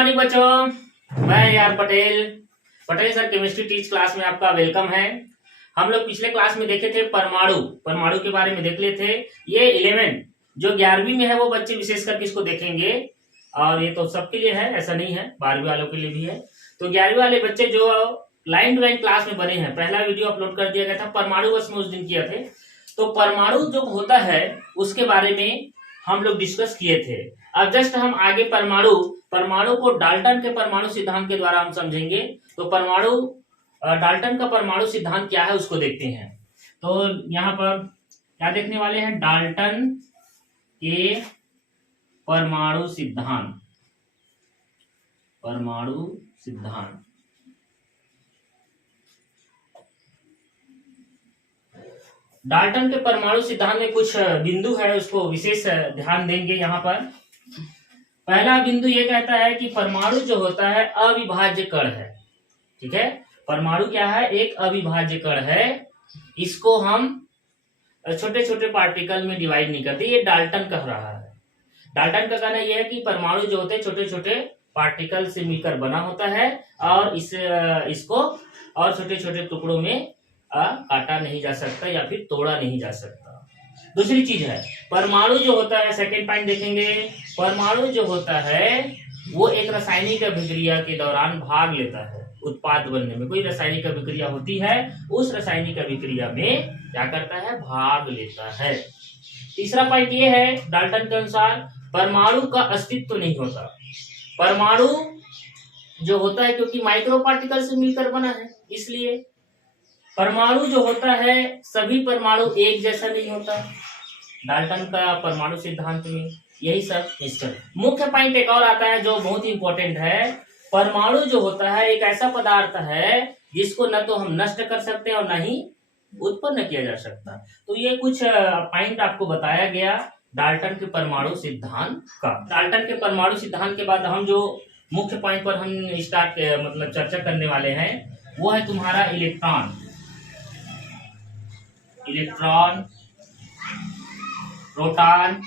Morning बच्चों, मैं यार Patel sir chemistry teach class में आपका वेलकम है। हम लोग पिछले क्लास में देखे थे परमाणु के बारे में देख लेते थे। ये 11 जो 11वीं में है वो बच्चे विशेष करके इसको देखेंगे, और ये तो सबके लिए है, ऐसा नहीं है, 12वीं वालों के लिए भी है। तो 11वीं वाले बच्चे जो लाइन टू लाइन क्लास में बने हैं, पहला वीडियो अपलोड कर दिया गया था, परमाणु बस में उस दिन किया थे। तो परमाणु जो होता है उसके बारे में हम लोग डिस्कस किए थे। अब जस्ट हम आगे परमाणु को डाल्टन के परमाणु सिद्धांत के द्वारा हम समझेंगे। तो डाल्टन का परमाणु सिद्धांत क्या है उसको देखते हैं। तो यहाँ पर क्या देखने वाले हैं, डाल्टन के परमाणु सिद्धांत। डाल्टन के परमाणु सिद्धांत में कुछ बिंदु है, उसको विशेष ध्यान देंगे। यहाँ पर पहला बिंदु ये कहता है कि परमाणु जो होता है अविभाज्य कण है। ठीक है, परमाणु क्या है, एक अविभाज्य कण है। इसको हम छोटे छोटे पार्टिकल में डिवाइड नहीं करते, ये डाल्टन कह रहा है। डाल्टन का कहना यह है कि परमाणु जो होते हैं छोटे छोटे पार्टिकल से मिलकर बना होता है, और इसको और छोटे छोटे टुकड़ों में काटा नहीं जा सकता या फिर तोड़ा नहीं जा सकता। दूसरी चीज है, परमाणु जो होता है, सेकेंड पॉइंट देखेंगे, परमाणु जो होता है वो एक रासायनिक अभिक्रिया के दौरान भाग लेता है। उत्पाद बनने में कोई रासायनिक अभिक्रिया होती है, उस रासायनिक अभिक्रिया में क्या करता है, भाग लेता है। तीसरा पॉइंट ये है, डाल्टन के अनुसार परमाणु का अस्तित्व नहीं होता। परमाणु जो होता है क्योंकि माइक्रो पार्टिकल से मिलकर बना है, इसलिए परमाणु जो होता है सभी परमाणु एक जैसा नहीं होता। डाल्टन का परमाणु सिद्धांत में यही सब हिस्सा। मुख्य पॉइंट एक और आता है जो बहुत ही इंपॉर्टेंट है, परमाणु जो होता है एक ऐसा पदार्थ है जिसको न तो हम नष्ट कर सकते हैं और न ही उत्पन्न किया जा सकता। तो ये कुछ पॉइंट आपको बताया गया डाल्टन के परमाणु सिद्धांत का। डाल्टन के परमाणु सिद्धांत के बाद हम जो मुख्य पॉइंट पर हम मतलब चर्चा करने वाले हैं वो है तुम्हारा इलेक्ट्रॉन, प्रोटॉन,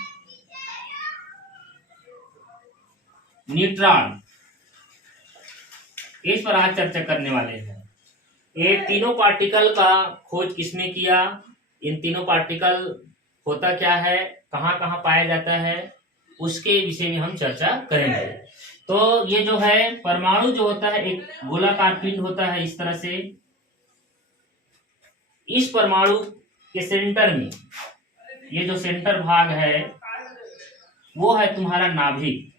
न्यूट्रॉन, इस पर आज चर्चा करने वाले हैं। ये तीनों पार्टिकल का खोज किसने किया, इन तीनों पार्टिकल होता क्या है, कहाँ कहाँ पाया जाता है, उसके विषय में हम चर्चा करेंगे। तो ये जो है परमाणु जो होता है एक गोलाकार पिंड होता है इस तरह से। इस परमाणु के सेंटर में ये जो सेंटर भाग है वो है तुम्हारा नाभिक,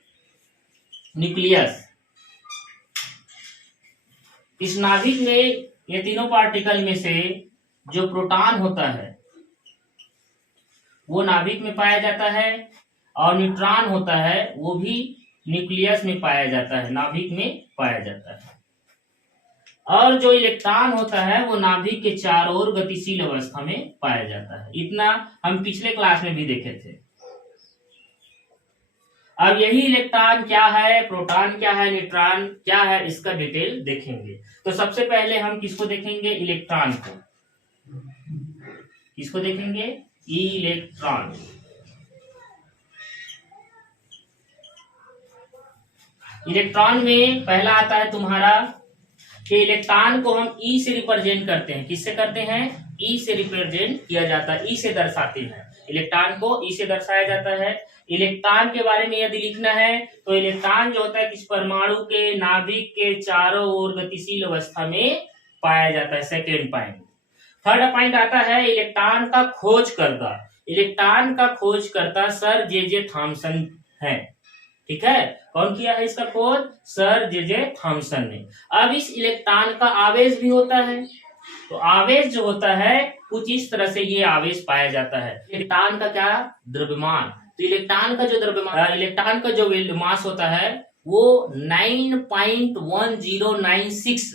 न्यूक्लियस। इस नाभिक में ये तीनों पार्टिकल में से जो प्रोटॉन होता है वो नाभिक में पाया जाता है, और न्यूट्रॉन होता है वो भी न्यूक्लियस में पाया जाता है, नाभिक में पाया जाता है। और जो इलेक्ट्रॉन होता है वो नाभिक के चारों ओर गतिशील अवस्था में पाया जाता है। इतना हम पिछले क्लास में भी देखे थे। अब यही इलेक्ट्रॉन क्या है, प्रोटॉन क्या है, न्यूट्रॉन क्या है, इसका डिटेल देखेंगे। तो सबसे पहले हम किसको देखेंगे, इलेक्ट्रॉन को। किसको देखेंगे, इलेक्ट्रॉन। इलेक्ट्रॉन में पहला आता है तुम्हारा कि इलेक्ट्रॉन को हम ई से रिप्रेजेंट करते हैं। किससे करते हैं, ई से रिप्रेजेंट किया जाता है, ई से दर्शाते हैं। इलेक्ट्रॉन को ई से दर्शाया जाता है। इलेक्ट्रॉन के बारे में यदि लिखना है तो इलेक्ट्रॉन जो होता है किस परमाणु के नाभिक के चारों ओर गतिशील अवस्था में पाया जाता है, सेकेंड पॉइंट। थर्ड पॉइंट आता है इलेक्ट्रॉन का खोजकर्ता। इलेक्ट्रॉन का खोजकर्ता सर जे थॉमसन है। ठीक है, कौन किया है इसका खोज, सर जे थॉमसन ने। अब इस इलेक्ट्रॉन का आवेश भी होता है, तो आवेश जो होता है कुछ इस तरह से ये आवेश पाया जाता है। इलेक्ट्रॉन का क्या, द्रव्यमान। तो इलेक्ट्रॉन का जो मास होता है वो 9.1096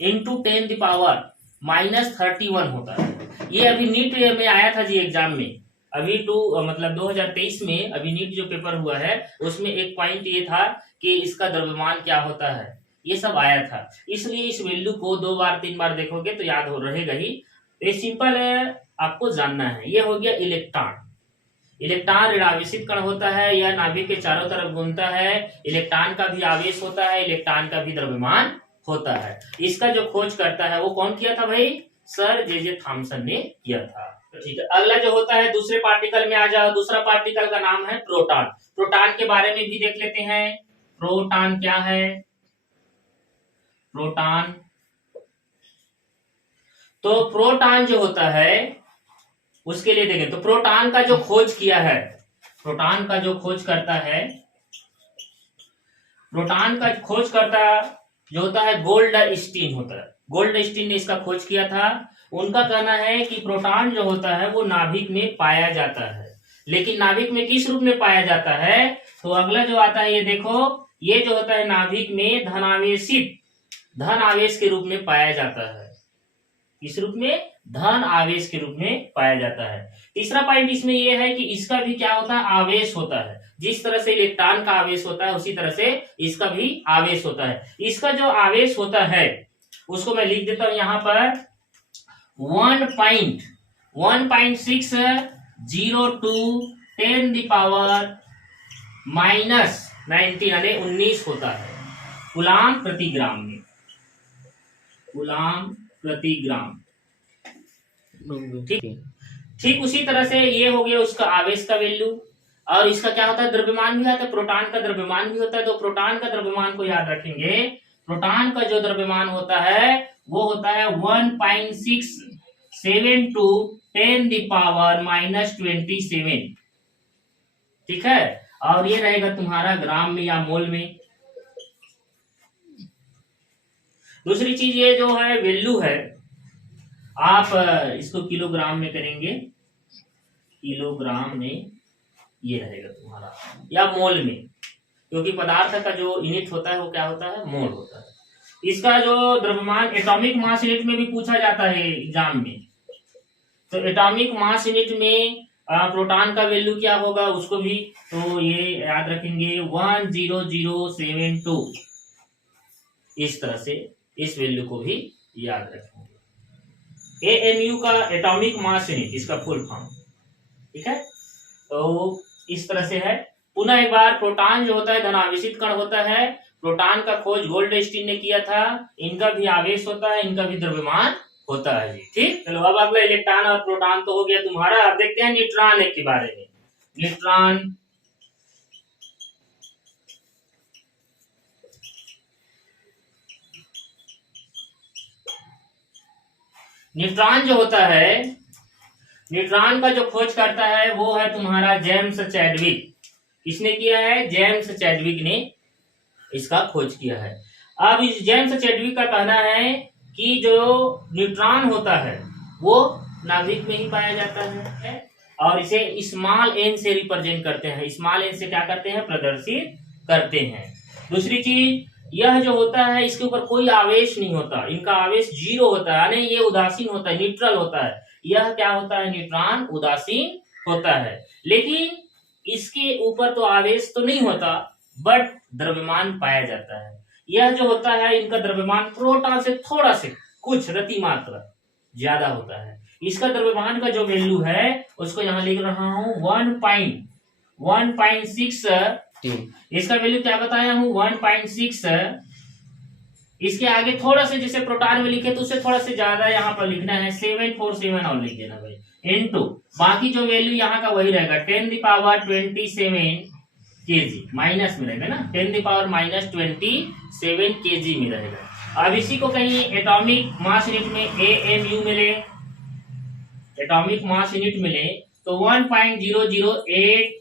इंटू 10⁻⁻31 होता है। ये अभी नीट में आया था जी एग्जाम में, अभी 2023 में अभी नीट जो पेपर हुआ है उसमें एक पॉइंट ये था कि इसका द्रव्यमान क्या होता है, ये सब आया था। इसलिए इस वैल्यू को 2 बार 3 बार देखोगे तो याद हो रहेगा ही। ये सिंपल है, आपको जानना है। ये हो गया इलेक्ट्रॉन। इलेक्ट्रॉन ऋणावेशित कण होता है, यह नाभिक के चारों तरफ घूमता है, इलेक्ट्रॉन का भी आवेश होता है, इलेक्ट्रॉन का भी द्रव्यमान होता है। इसका जो खोज करता है वो कौन किया था भाई? सर जे थॉमसन ने किया था। ठीक है, अगला जो होता है दूसरे पार्टिकल में आ जाओ। दूसरा पार्टिकल का नाम है प्रोटॉन। प्रोटॉन के बारे में भी देख लेते हैं। प्रोटॉन क्या है? प्रोटॉन, तो प्रोटॉन जो होता है उसके लिए देखें तो प्रोटॉन का जो खोज किया है, प्रोटॉन का जो खोज करता है, प्रोटॉन का खोज करता जो होता है गोल्डस्टीन होता है। गोल्डस्टीन ने इसका खोज किया था। उनका कहना है कि प्रोटॉन जो होता है वो नाभिक में पाया जाता है, लेकिन नाभिक में किस रूप में पाया जाता है? तो अगला जो आता है ये देखो, ये जो होता है नाभिक में धनावेशित, धन आवेश के रूप में पाया जाता है। इस रूप में धन आवेश के रूप में पाया जाता है। तीसरा पॉइंट इसमें यह है कि इसका भी क्या होता है? आवेश होता है। जिस तरह से इलेक्ट्रॉन का आवेश होता है उसी तरह से इसका भी आवेश होता है। इसका जो आवेश होता है उसको मैं लिख देता हूं यहां पर 1.602 10 की पावर -19 यानी 19 होता है कूलाम प्रति ग्राम में, कूलाम प्रति ग्राम। ठीक, ठीक उसी तरह से ये हो गया उसका आवेश का वैल्यू। और इसका क्या होता है? द्रव्यमान भी होता है। प्रोटॉन का द्रव्यमान भी होता है। तो प्रोटॉन का द्रव्यमान को याद रखेंगे। प्रोटॉन का जो द्रव्यमान होता है वो होता है 1.672 10 की पावर -27। ठीक है, और ये रहेगा तुम्हारा ग्राम में या मोल में। दूसरी चीज ये जो है वैल्यू है, आप इसको किलोग्राम में करेंगे, किलोग्राम में ये रहेगा तुम्हारा, या मोल में, क्योंकि पदार्थ का जो यूनिट होता है वो क्या होता है? मोल होता है। इसका जो द्रव्यमान एटॉमिक मास यूनिट में भी पूछा जाता है एग्जाम में। तो एटॉमिक मास यूनिट में प्रोटॉन का वैल्यू क्या होगा उसको भी तो ये याद रखेंगे 10072। इस तरह से इस वैल्यू को भी याद रखेंगे। AMU का एटॉमिक मास यूनिट, इसका फुल फॉर्म। ठीक है, तो इस तरह से है। पुनः एक बार, प्रोटॉन जो होता है धनावेशित कण होता है। प्रोटॉन का खोज गोल्डस्टीन ने किया था। इनका भी आवेश होता है, इनका भी द्रव्यमान होता है जी। ठीक, चलो अब अगला इलेक्ट्रॉन और प्रोटॉन तो हो गया तुम्हारा। अब देखते हैं न्यूट्रॉन के बारे में। न्यूट्रॉन, न्यूट्रॉन जो होता है, न्यूट्रॉन का जो खोज करता है वो है तुम्हारा जेम्स चैडविक। किसने किया है? जेम्स चैडविक ने इसका खोज किया है। अब इस जेम्स चैडविक का कहना है कि जो न्यूट्रॉन होता है वो नाभिक में ही पाया जाता है और इसे स्मॉल एन से रिप्रेजेंट करते हैं। स्मॉल एन से क्या करते हैं? प्रदर्शित करते हैं। दूसरी चीज, यह जो होता है इसके ऊपर कोई आवेश नहीं होता, इनका आवेश 0 होता है, यानी ये उदासीन होता है, न्यूट्रल होता है। यह क्या होता है? न्यूट्रॉन उदासीन होता है। लेकिन इसके ऊपर तो आवेश तो नहीं होता, बट द्रव्यमान पाया जाता है। यह जो होता है इनका द्रव्यमान प्रोटॉन से थोड़ा से कुछ रति मात्रा ज्यादा होता है। इसका द्रव्यमान का जो वैल्यू है उसको यहाँ लिख रहा हूं 1.6। इसका वैल्यू क्या बताया हूं? 1.6। इसके आगे थोड़ा से, जैसे प्रोटॉन में लिखे तो उससे थोड़ा से ज्यादा यहाँ पर लिखना है, 747 और लिख देना भाई, इनटू बाकी जो वैल्यू यहाँ का वही रहेगा 10 की पावर 27 kg, माइनस में रहेगा ना, 10 की पावर -27 kg में रहेगा। अब इसी को कहीं एटॉमिक मास यूनिट में AMU मिले, एटॉमिक मास यूनिट मिले तो 1.008,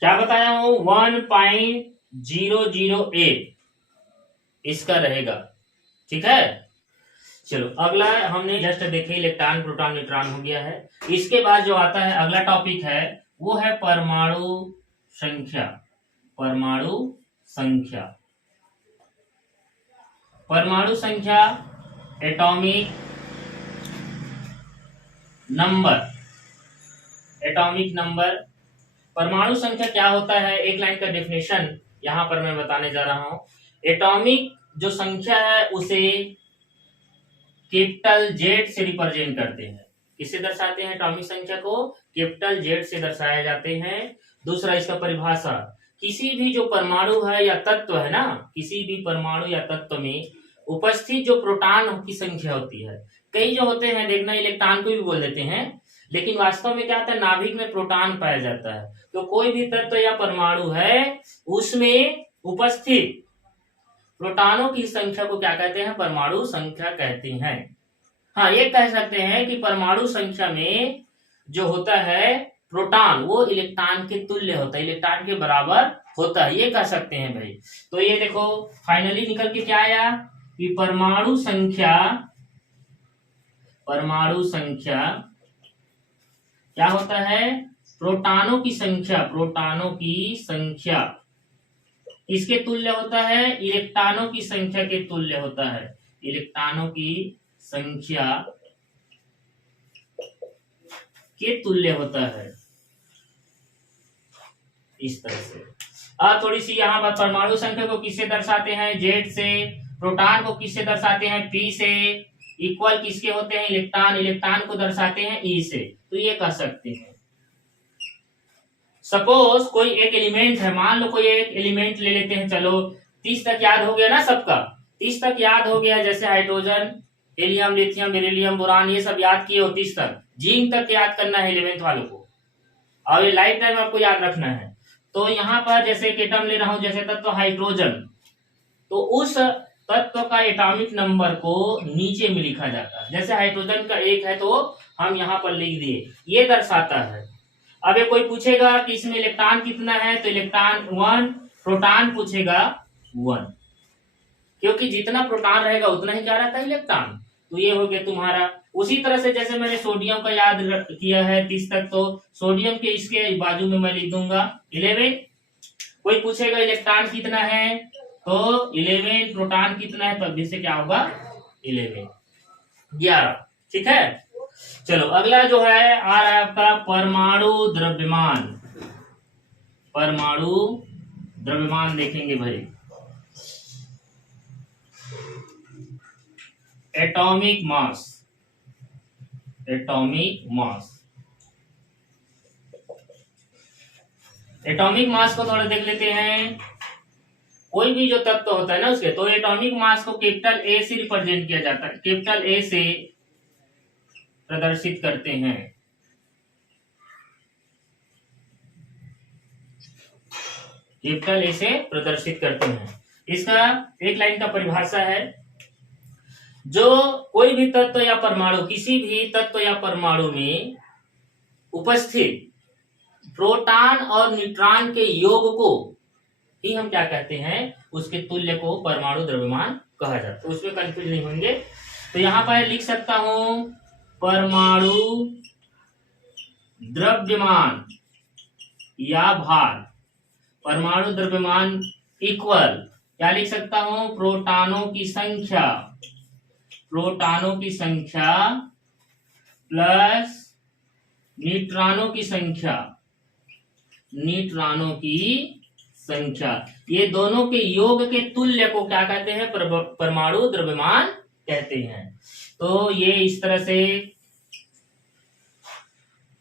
क्या बताया हूं? 1.008 इसका रहेगा। ठीक है, चलो अगला हमने जस्ट देखे इलेक्ट्रॉन, प्रोटॉन, न्यूट्रॉन हो गया है। इसके बाद जो आता है अगला टॉपिक है वो है परमाणु संख्या। परमाणु संख्या, परमाणु संख्या, एटॉमिक नंबर, एटॉमिक नंबर। परमाणु संख्या क्या होता है? एक लाइन का डेफिनेशन यहां पर मैं बताने जा रहा हूं। एटॉमिक जो संख्या है उसे कैपिटल Z से रिप्रेजेंट करते हैं। किससे दर्शाते हैं एटॉमिक संख्या को? कैपिटल जेड से दर्शाए जाते हैं। दूसरा इसका परिभाषा, किसी भी जो परमाणु है या तत्व है ना, किसी भी परमाणु या तत्व में उपस्थित जो प्रोटॉन की संख्या होती है, कई जो होते हैं देखना इलेक्ट्रॉन को भी बोल देते हैं, लेकिन वास्तव में क्या होता है, नाभिक में प्रोटॉन पाया जाता है। तो कोई भी तत्व या परमाणु है उसमें उपस्थित प्रोटॉनों की संख्या को क्या कहते हैं? परमाणु संख्या कहते हैं। हाँ, ये कह सकते हैं कि परमाणु संख्या में जो होता है प्रोटॉन वो इलेक्ट्रॉन के तुल्य होता है, इलेक्ट्रॉन के बराबर होता है, ये कह सकते हैं भाई। तो ये देखो फाइनली निकल के क्या आया कि परमाणु संख्या क्या होता है? प्रोटॉनों की संख्या किसके तुल्य होता है? इलेक्ट्रॉनों की संख्या के तुल्य होता है, इलेक्ट्रॉनों की संख्या के तुल्य होता है, इस तरह से। अब थोड़ी सी यहाँ पर परमाणु संख्या को किससे दर्शाते हैं? जेड से। प्रोटॉन को किससे दर्शाते हैं? पी से। इक्वल किसके होते हैं? इलेक्ट्रॉन को दर्शाते हैं ई से। तो ये कह सकते हैं। सपोज कोई एक एलिमेंट है, मान लो कोई एक एलिमेंट ले लेते हैं, चलो 30 तक याद हो गया ना सबका, 30 तक याद हो गया, जैसे hydrogen, helium, lithium, beryllium, boron, ये सब याद किए हो 30 तक। जिंक तक याद करना है 11th वालों को, और ये लाइफ टाइम आपको याद रखना है। तो यहाँ पर जैसे एटम ले रहा हूं, जैसे तत्व हाइड्रोजन, तो उस तत्व का एटॉमिक नंबर को नीचे में लिखा जाता है। जैसे हाइड्रोजन का 1 है तो हम यहाँ पर लिख दिए, ये दर्शाता है। अब ये कोई पूछेगा कि इसमें इलेक्ट्रॉन कितना है, तो इलेक्ट्रॉन 1, प्रोटॉन पूछेगा 1, क्योंकि जितना प्रोटॉन रहेगा उतना ही क्या रहता है? इलेक्ट्रॉन। तो ये हो गया तुम्हारा। उसी तरह से जैसे मैंने सोडियम का याद किया है 30 तक, तो सोडियम के इसके बाजू में मैं लिख दूंगा 11। कोई पूछेगा इलेक्ट्रॉन कितना है, तो 11, प्रोटॉन कितना है, तो अभी से क्या होगा? 11। ठीक है, चलो अगला जो है आ रहा है आपका परमाणु द्रव्यमान देखेंगे भाई। एटॉमिक मास को थोड़ा देख लेते हैं। कोई भी जो तत्व होता है ना उसके, तो एटॉमिक मास को कैपिटल ए से रिप्रेजेंट किया जाता है, कैपिटल ए से प्रदर्शित करते हैं। कैपिटल ए से प्रदर्शित करते हैं। इसका एक लाइन का परिभाषा है, जो कोई भी तत्व या परमाणु, किसी भी तत्व या परमाणु में उपस्थित प्रोटॉन और न्यूट्रॉन के योग को ही हम क्या कहते हैं? उसके तुल्य को परमाणु द्रव्यमान कहा जाता है। तो उसमें कंफ्यूज नहीं होंगे। तो यहां पर लिख सकता हूं परमाणु द्रव्यमान या भार, परमाणु द्रव्यमान इक्वल क्या लिख सकता हूं? प्रोटॉनों की संख्या प्लस न्यूट्रॉनों की संख्या, ये दोनों के योग के तुल्य को क्या कहते हैं? परमाणु द्रव्यमान कहते हैं। तो ये इस तरह से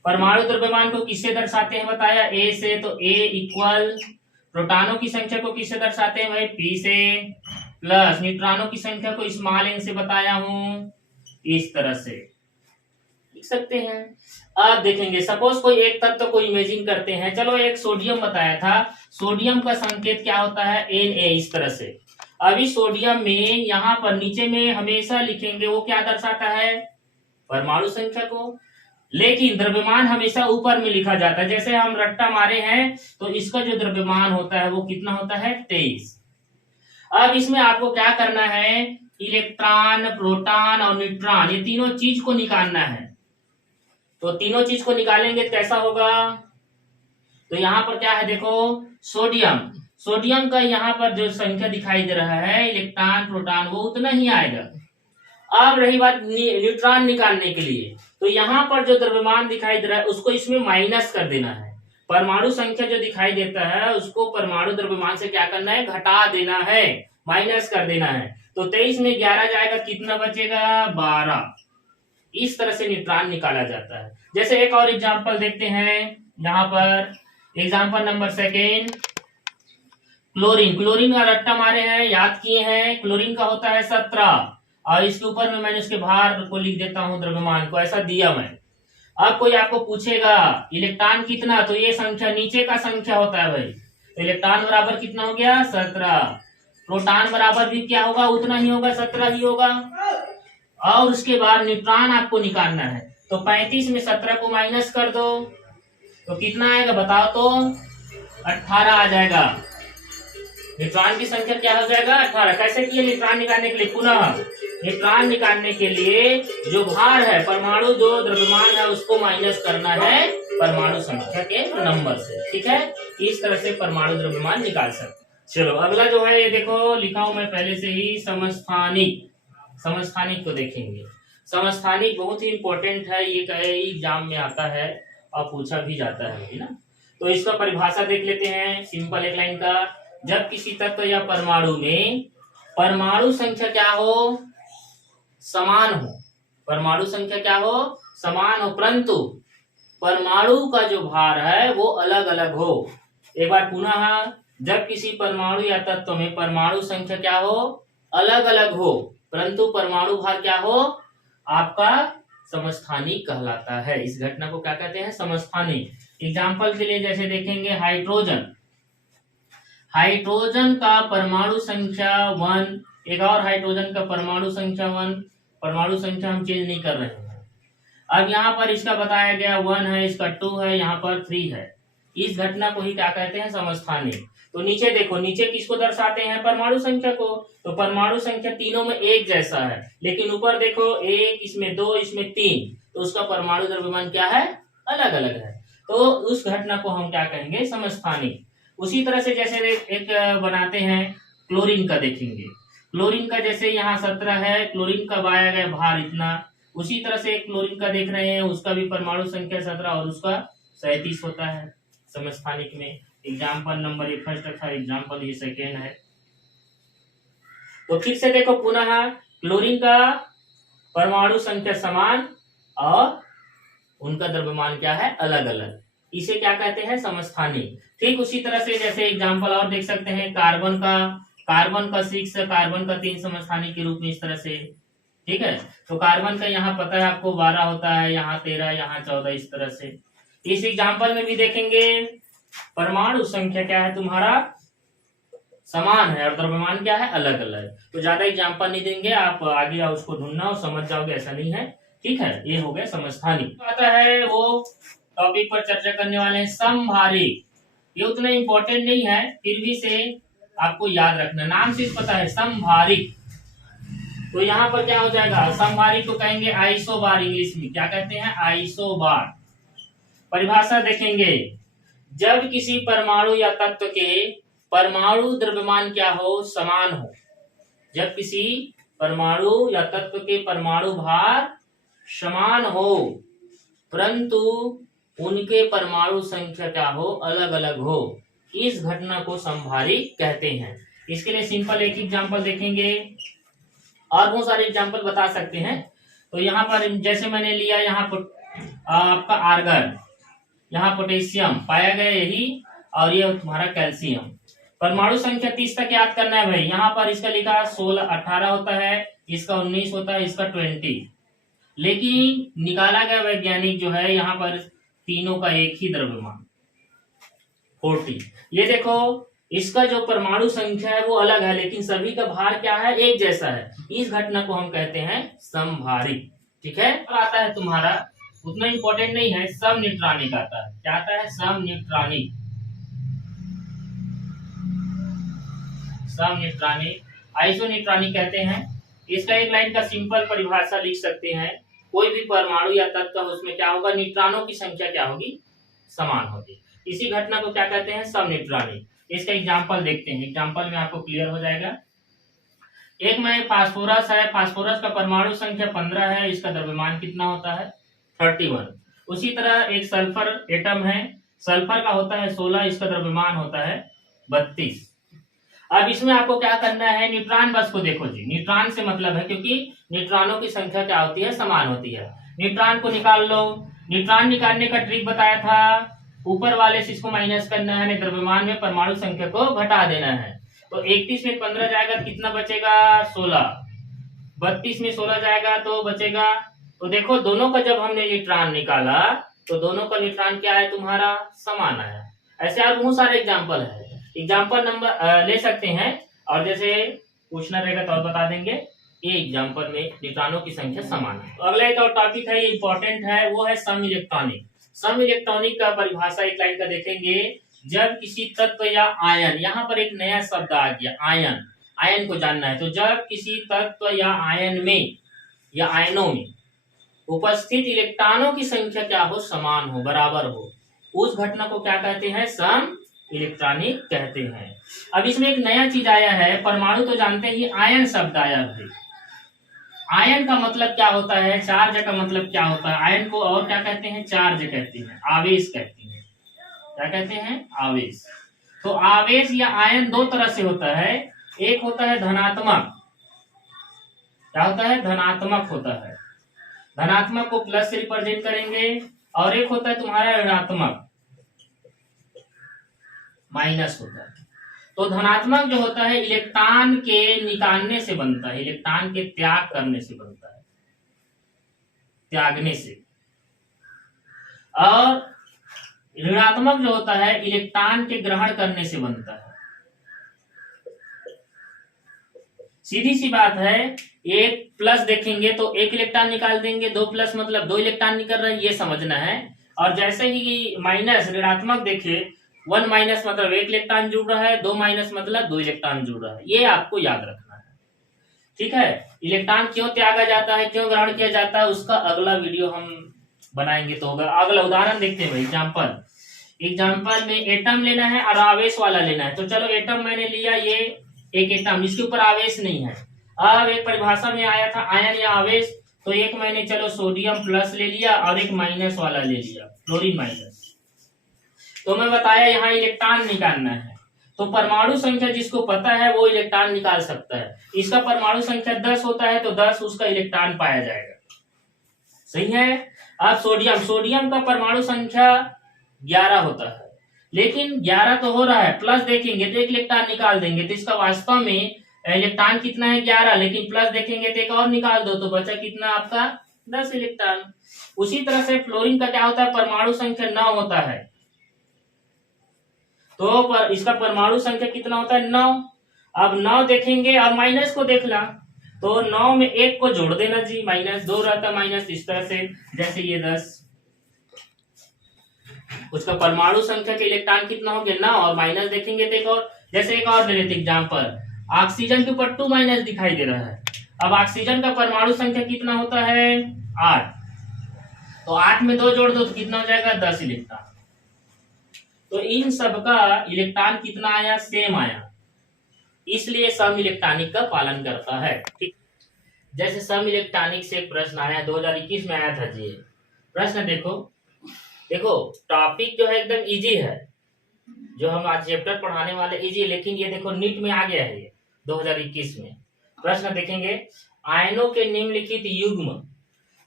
परमाणु द्रव्यमान को किससे दर्शाते हैं बताया? ए से। तो ए इक्वल प्रोटॉनों की संख्या को किससे दर्शाते हैं भाई? पी से, प्लस न्यूट्रॉनों की संख्या को स्मॉल एन से बताया हूं, इस तरह से लिख सकते हैं। अब देखेंगे सपोज कोई एक तत्व को इमेजिन करते हैं, चलो एक सोडियम बताया था, सोडियम का संकेत क्या होता है? Na, इस तरह से। अभी सोडियम में यहाँ पर नीचे में हमेशा लिखेंगे वो क्या दर्शाता है? परमाणु संख्या को, लेकिन द्रव्यमान हमेशा ऊपर में लिखा जाता है। जैसे हम रट्टा मारे हैं तो इसका जो द्रव्यमान होता है वो कितना होता है? 23। अब इसमें आपको क्या करना है? इलेक्ट्रॉन, प्रोटॉन और न्यूट्रॉन, ये तीनों चीज को निकालना है। तो तीनों चीज को निकालेंगे तो कैसा होगा? तो यहाँ पर क्या है देखो, सोडियम का यहाँ पर जो संख्या दिखाई दे रहा है, इलेक्ट्रॉन, प्रोटॉन, वो उतना ही आएगा। अब रही बात न्यूट्रॉन निकालने के लिए, तो यहाँ पर जो द्रव्यमान दिखाई दे रहा है उसको इसमें माइनस कर देना है। परमाणु संख्या जो दिखाई देता है उसको परमाणु द्रव्यमान से क्या करना है? घटा देना है, माइनस कर देना है। तो 23 में 11 जाएगा, कितना बचेगा? 12। इस तरह से न्यूट्रॉन निकाला जाता है। जैसे एक और एग्जांपल देखते हैं यहाँ पर, example number second, chlorine. Chlorine का रट्टा मारे हैं, याद किए हैं, क्लोरीन का होता है 17 और इसके ऊपर में मैंने उसके भार को लिख देता हूं, द्रव्यमान को ऐसा दिया मैं। अब कोई आपको पूछेगा इलेक्ट्रॉन कितना, तो ये संख्या नीचे का संख्या होता है भाई, तो इलेक्ट्रॉन बराबर कितना हो गया 17, प्रोटॉन बराबर भी क्या होगा उतना ही होगा 17 ही होगा। और उसके बाद न्यूट्रॉन आपको निकालना है, तो 35 में 17 को माइनस कर दो तो कितना आएगा बताओ तो, 18 आ जाएगा। न्यूट्रॉन की संख्या क्या हो जाएगा 18। कैसे किए न्यूट्रॉन निकालने के लिए, पुनः न्यूट्रॉन निकालने के लिए जो भार है, परमाणु जो द्रव्यमान है उसको माइनस करना है परमाणु संख्या के नंबर से, ठीक है। इस तरह से परमाणु द्रव्यमान निकाल सकते। चलो अगला जो है ये देखो लिखा हूं मैं पहले से ही, समस्थानिक। समस्थानिक को देखेंगे। समस्थानिक बहुत ही इंपॉर्टेंट है, ये कई एग्जाम में आता है और पूछा भी जाता है ना। तो इसका परिभाषा देख लेते हैं, सिंपल एक लाइन का। जब किसी तत्व या परमाणु में परमाणु संख्या क्या हो, समान हो, परमाणु संख्या क्या हो, समान हो, परंतु परमाणु का जो भार है वो अलग अलग हो। एक बार पुनः, जब किसी परमाणु या तत्व में परमाणु संख्या क्या हो, अलग अलग हो, परंतु परमाणु भार क्या हो, आपका समस्थानिक कहलाता है। इस घटना को क्या कहते हैं, समस्थानिक। एग्जाम्पल के लिए जैसे देखेंगे हाइड्रोजन। हाइड्रोजन का परमाणु संख्या 1, एक और हाइड्रोजन का परमाणु संख्या 1, परमाणु संख्या हम चेंज नहीं कर रहे हैं। अब यहाँ पर इसका बताया गया 1 है, इसका 2 है, यहाँ पर 3 है। इस घटना को ही क्या कहते हैं, समस्थानिक। तो नीचे देखो, नीचे किसको दर्शाते हैं, परमाणु संख्या को। तो परमाणु संख्या तीनों में एक जैसा है, लेकिन ऊपर देखो 1, इसमें 2, इसमें 3, तो उसका परमाणु द्रव्यमान क्या है, अलग अलग है। तो उस घटना को हम क्या कहेंगे, समस्थानिक। उसी तरह से जैसे एक बनाते हैं क्लोरीन का, देखेंगे क्लोरीन का जैसे यहाँ 17 है, क्लोरीन का पाया गया भार इतना। उसी तरह से क्लोरीन का देख रहे हैं, उसका भी परमाणु संख्या 17 और उसका 37 होता है समस्थानिक में। एग्जाम्पल नंबर ये फर्स्ट था, एग्जाम्पल ये सेकेंड है। तो फिर से देखो पुनः, क्लोरीन का परमाणु संख्या समान और उनका द्रव्यमान क्या है, अलग अलग, इसे क्या कहते हैं, समस्थानिक। ठीक उसी तरह से जैसे एग्जाम्पल और देख सकते हैं, कार्बन का 6, कार्बन का 3 समस्थानिक के रूप में, इस तरह से, ठीक है। तो कार्बन का यहाँ पता है आपको 12 होता है, यहाँ 13, यहाँ 14, इस तरह से। इस एग्जाम्पल में भी देखेंगे परमाणु संख्या क्या है तुम्हारा, समान है और द्रव्यमान क्या है, अलग अलग। तो ज्यादा एग्जाम्पल नहीं देंगे, आप आगे उसको ढूंढना और समझ जाओगे, ऐसा नहीं है, ठीक है। ये हो गया समस्थानिक। आता है वो टॉपिक पर चर्चा करने वाले हैं समभारिक। ये उतना इंपॉर्टेंट नहीं है, फिर भी से आपको याद रखना, नाम से पता है समभारिक। तो यहाँ पर क्या हो जाएगा, समभारिक को कहेंगे आइसोबार, इंग्लिश में क्या कहते हैं, आइसोबार। परिभाषा देखेंगे, जब किसी परमाणु या तत्व के परमाणु द्रव्यमान क्या हो, समान हो। जब किसी परमाणु या तत्व के परमाणु भार समान हो, परंतु उनके परमाणु संख्या क्या हो, अलग अलग हो, इस घटना को समभारिक कहते हैं। इसके लिए सिंपल एक एग्जांपल देखेंगे, और बहुत सारे एग्जांपल बता सकते हैं। तो यहाँ पर जैसे मैंने लिया, यहाँ पर आपका आर्गन, यहाँ पोटेशियम पाया गया यही, और ये तुम्हारा कैल्शियम। परमाणु संख्या 30 तक याद करना है भाई। यहाँ पर इसका लिखा 16, 18 होता है, इसका 19 होता है, इसका 20, लेकिन निकाला गया वैज्ञानिक जो है, यहाँ पर तीनों का एक ही द्रव्यमान 40। ये देखो इसका जो परमाणु संख्या है वो अलग है, लेकिन सभी का भार क्या है, एक जैसा है। इस घटना को हम कहते हैं समभारिक, ठीक है। आता है तुम्हारा, उतना इंपॉर्टेंट नहीं है, समन्यूट्रॉनिक आता है। क्या आता है, समन्यूट्रॉनिक। समन्यूट्रॉनिक, आइसोन्यूट्रॉनिक कहते हैं। इसका एक लाइन का सिंपल परिभाषा लिख सकते हैं, कोई भी परमाणु या तत्व उसमें क्या होगा, न्यूट्रॉनों की संख्या क्या होगी, समान होगी। इसी घटना को क्या कहते हैं, समन्यूट्रॉनिक। इसका एग्जांपल देखते हैं, एग्जांपल में आपको क्लियर हो जाएगा। एक में फास्फोरस है, फास्फोरस का परमाणु संख्या 15 है, इसका द्रव्यमान कितना होता है, 31। उसी तरह एक सल्फर एटम है, सल्फर का होता है 16, इसका द्रव्यमान होता है 32। अब इसमें आपको क्या करना है, न्यूट्रॉन बस को देखो जी, न्यूट्रॉन से मतलब है, क्योंकि न्यूट्रॉनों की संख्या क्या होती है, समान होती है। न्यूट्रॉन को निकाल लो। न्यूट्रॉन निकालने का ट्रिक बताया था, ऊपर वाले से इसको माइनस करना है, द्रव्यमान में परमाणु संख्या को घटा देना है। तो 31 में 15 जाएगा, कितना बचेगा 16। 32 में 16 जाएगा तो बचेगा, तो देखो दोनों का जब हमने न्यूट्रॉन निकाला तो दोनों का न्यूट्रॉन क्या है तुम्हारा, समान आया। ऐसे और बहुत सारे एग्जाम्पल है, एग्जाम्पल नंबर ले सकते हैं, और जैसे पूछना रहेगा तो और बता देंगे। ये एग्जाम्पल में न्यूट्रॉनों की संख्या समान है। तो अगला एक और टॉपिक है, ये इंपॉर्टेंट है, वो है सम इलेक्ट्रॉनिक। सम इलेक्ट्रॉनिक का परिभाषा एक लाइन का देखेंगे, जब किसी तत्व या आयन, यहाँ पर एक नया शब्द आ गया आयन, आयन को जानना है। तो जब किसी तत्व या आयन में या आयनों में उपस्थित इलेक्ट्रॉनों की संख्या क्या हो, समान हो, बराबर हो, उस घटना को क्या कहते हैं, सम इलेक्ट्रॉनिक कहते हैं। अब इसमें एक नया चीज आया है, परमाणु तो जानते ही, आयन शब्द आया है। आयन का मतलब क्या होता है, चार्ज का मतलब क्या होता है, आयन को और क्या कहते हैं, चार्ज कहते हैं, आवेश कहते हैं। क्या कहते हैं, आवेश। तो आवेश या आयन दो तरह से होता है, एक होता है धनात्मक, क्या होता है, धनात्मक होता है, धनात्मक को प्लस से रिप्रेजेंट करेंगे, और एक होता है तुम्हारा ऋणात्मक, माइनस होता है। तो धनात्मक जो होता है इलेक्ट्रॉन के निकालने से बनता है, इलेक्ट्रॉन के त्याग करने से बनता है, त्यागने से। और ऋणात्मक जो होता है इलेक्ट्रॉन के ग्रहण करने से बनता है। सीधी सी बात है, एक प्लस देखेंगे तो एक इलेक्ट्रॉन निकाल देंगे, दो प्लस मतलब दो इलेक्ट्रॉन निकल रहा है, ये समझना है। और जैसे ही माइनस ऋणात्मक देखे, 1 माइनस मतलब एक इलेक्ट्रॉन जुड़ रहा है, 2 माइनस मतलब 2 इलेक्ट्रॉन जुड़ रहा है, ये आपको याद रखना है। ठीक है, इलेक्ट्रॉन क्यों त्यागा जाता है, क्यों ग्रहण किया जाता है, उसका अगला वीडियो हम बनाएंगे तो होगा। अगला उदाहरण देखते हैं, एग्जाम्पल में एटम लेना है और आवेश वाला लेना है। तो चलो एटम मैंने लिया, ये एक एटम, इसके ऊपर आवेश नहीं है। अब एक परिभाषा में आया था आयन या आवेश, तो एक मैंने चलो सोडियम प्लस ले लिया और एक माइनस वाला ले लिया, क्लोरीन माइनस। तो मैं बताया यहाँ इलेक्ट्रॉन निकालना है, तो परमाणु संख्या जिसको पता है वो इलेक्ट्रॉन निकाल सकता है। इसका परमाणु संख्या 10 होता है तो 10 उसका इलेक्ट्रॉन पाया जाएगा, सही है। अब सोडियम का परमाणु संख्या 11 होता है, लेकिन 11 तो हो रहा है, प्लस देखेंगे तो एक इलेक्ट्रॉन निकाल देंगे, तो इसका वास्तव में इलेक्ट्रॉन कितना है 11, लेकिन प्लस देखेंगे तो एक और निकाल दो, तो बचा कितना आपका 10 इलेक्ट्रॉन। उसी तरह से फ्लोरीन का क्या होता है, परमाणु संख्या 9 होता है, तो इसका परमाणु संख्या कितना होता है 9। अब 9 देखेंगे और माइनस को देखना, तो 9 में एक को जोड़ देना जी, माइनस 2 रहता माइनस, इस तरह से जैसे ये 10, उसका परमाणु संख्या के इलेक्ट्रॉन कितना हो गया 9, और माइनस देखेंगे तो एक और, जैसे एक और ले लेते एग्जाम्पल, ऑक्सीजन के ऊपर 2 माइनस दिखाई दे रहा है। अब ऑक्सीजन का परमाणु संख्या कितना होता है 8, तो 8 में 2 जोड़ दो तो कितना हो जाएगा 10 इलेक्ट्रॉन। तो इन सब का इलेक्ट्रॉन कितना आया, सेम आया, इसलिए सम इलेक्ट्रॉनिक का पालन करता है। ठीक, जैसे सम इलेक्ट्रॉनिक से एक प्रश्न आया 2021 में आया था जी। प्रश्न देखो टॉपिक जो है एकदम इजी है, जो हम आज चैप्टर पढ़ाने वाले इजी, लेकिन ये देखो नीट में आ गया है ये 2021 में। प्रश्न देखेंगे, आयनों के निम्नलिखित युग्म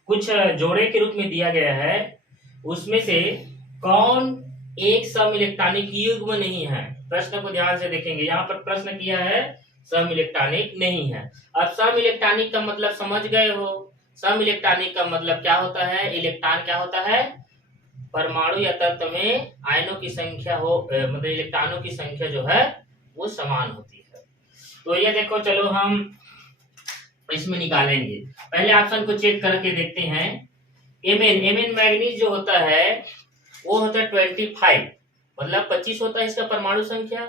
कुछ जोड़े के रूप में दिया गया है, उसमें से कौन एक सम इलेक्ट्रॉनिक युग्म नहीं है। प्रश्न को ध्यान से देखेंगे, यहाँ पर प्रश्न किया है सम इलेक्ट्रॉनिक नहीं है। अब सम इलेक्ट्रॉनिक का मतलब समझ गए हो, सम इलेक्ट्रॉनिक का मतलब क्या होता है, इलेक्ट्रॉन क्या होता है, परमाणु या तत्व में आयनों की संख्या हो, मतलब इलेक्ट्रॉनों की संख्या जो है वो समान होती है। तो ये देखो, चलो हम इसमें निकालेंगे, पहले ऑप्शन को चेक करके देखते हैं। एमएन मैग्नीज जो होता है वो होता है 25, मतलब 25 होता है इसका परमाणु संख्या।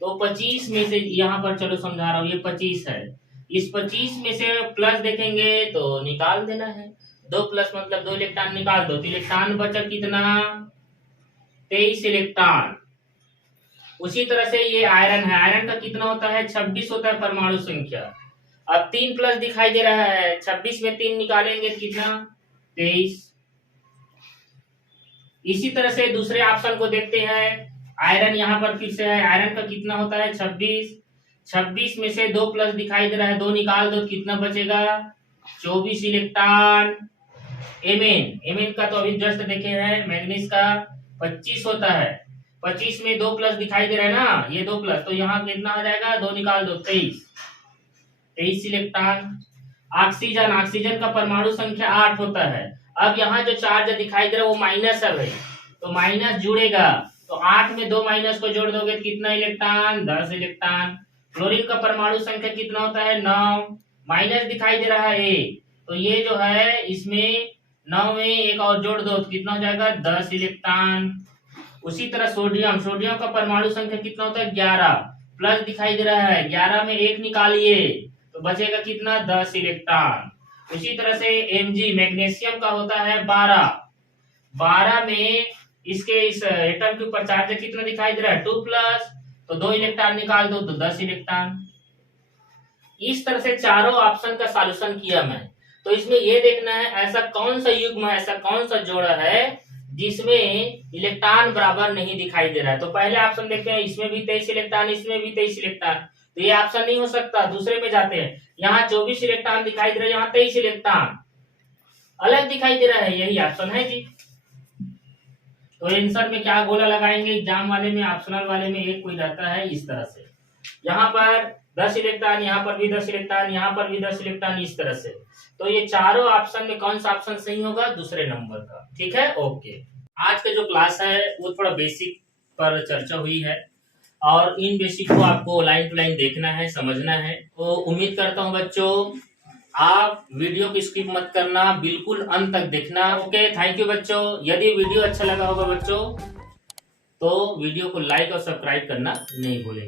तो 25 में से, यहाँ पर चलो समझा रहा हूँ, ये 25 है, इस 25 में से प्लस देखेंगे तो निकाल देना है, 2 प्लस मतलब 2 इलेक्ट्रॉन निकाल दो, तो इलेक्ट्रॉन बचा कितना 23 इलेक्ट्रॉन। उसी तरह से ये आयरन है, आयरन का कितना होता है 26 होता है परमाणु संख्या। अब 3 प्लस दिखाई दे रहा है, 26 में 3 निकालेंगे तो कितना 23। इसी तरह से दूसरे ऑप्शन को देखते हैं, आयरन यहाँ पर फिर से है, आयरन का कितना होता है 26, 26 में से 2 प्लस दिखाई दे रहा है, 2 निकाल दो, कितना बचेगा 24 इलेक्ट्रॉन। Mn का तो अभी जस्ट देखे हैं, मैग्नीज का 25 होता है। 25 में 2 प्लस दिखाई दे रहा है ना, ये 2 प्लस, तो यहाँ कितना आ जाएगा, 2 निकाल दो, 23 इलेक्ट्रॉन। ऑक्सीजन का परमाणु संख्या 8 होता है। अब यहाँ जो चार्ज दिखाई दे रहा है वो माइनस है भाई, तो माइनस जुड़ेगा, तो 8 में 2 माइनस को जोड़ दोगे कितना इलेक्ट्रॉन, 10 इलेक्ट्रॉन। क्लोरीन का परमाणु संख्या कितना होता है, 9, माइनस दिखाई दे रहा है 1, तो ये जो है इसमें 9 में एक और जोड़ दो तो कितना हो जाएगा, 10 इलेक्ट्रॉन। उसी तरह सोडियम का परमाणु संख्या कितना होता है, 11, प्लस दिखाई दे रहा है, 11 में 1 निकालिए तो बचेगा कितना, 10 इलेक्ट्रॉन। उसी तरह से Mg मैग्नीशियम का होता है 12 में इसके इस एटम के ऊपर चार्ज कितना दिखाई दे रहा है, 2 प्लस, तो 2 इलेक्ट्रॉन निकाल दो तो 10 इलेक्ट्रॉन। इस तरह से चारों ऑप्शन का सॉल्यूशन किया मैं। तो इसमें ये देखना है ऐसा कौन सा युग्म है, ऐसा कौन सा जोड़ा है जिसमें इलेक्ट्रॉन बराबर नहीं दिखाई दे रहा है। तो पहले ऑप्शन देखते हैं, इसमें भी 23 इलेक्ट्रॉन, इसमें भी 23 इलेक्ट्रॉन, तो ये ऑप्शन नहीं हो सकता। दूसरे में जाते हैं, यहाँ 24 इलेक्ट्रॉन दिखाई दे रहा है, यहाँ 23 इलेक्ट्रॉन अलग दिखाई दे रहा है, यही ऑप्शन है जी। तो आंसर में क्या गोला लगाएंगे, एग्जाम वाले में, ऑप्शनल वाले में एक कोई रहता है इस तरह से, यहाँ पर 10 इलेक्ट्रॉन, यहाँ पर भी 10 इलेक्ट्रॉन, यहाँ पर भी 10 इलेक्ट्रॉन, इस तरह से। तो ये चारों ऑप्शन में कौन सा ऑप्शन सही होगा, दूसरे नंबर का। ठीक है, ओके। आज का जो क्लास है वो थोड़ा बेसिक पर चर्चा हुई है, और इन बेसिक को आपको लाइन टू लाइन देखना है, समझना है। तो उम्मीद करता हूँ बच्चों आप वीडियो को स्किप मत करना, बिल्कुल अंत तक देखना। ओके, थैंक यू बच्चों। यदि वीडियो अच्छा लगा होगा बच्चों तो वीडियो को लाइक और सब्सक्राइब करना नहीं भूलेंगे।